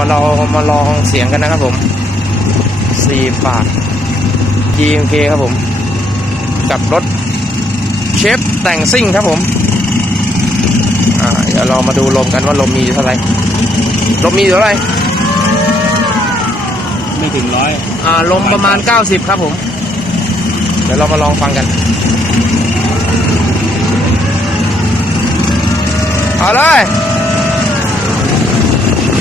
มาลองมาลองเสียงกันนะครับผมสี่ปาก GMK ครับผม กับรถเชฟแต่งซิ่งครับผม อ่าเดี๋ยวเรามาดูลมกันว่าลมมีอยู่เท่าไหร่ลมมีอยู่เท่าไหร่ไม่ถึงร้อยอ่าลมประมาณ 90 ครับผม เดี๋ยวเรามาลองฟังกัน เอาเลย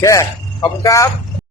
Oke, kamu kap.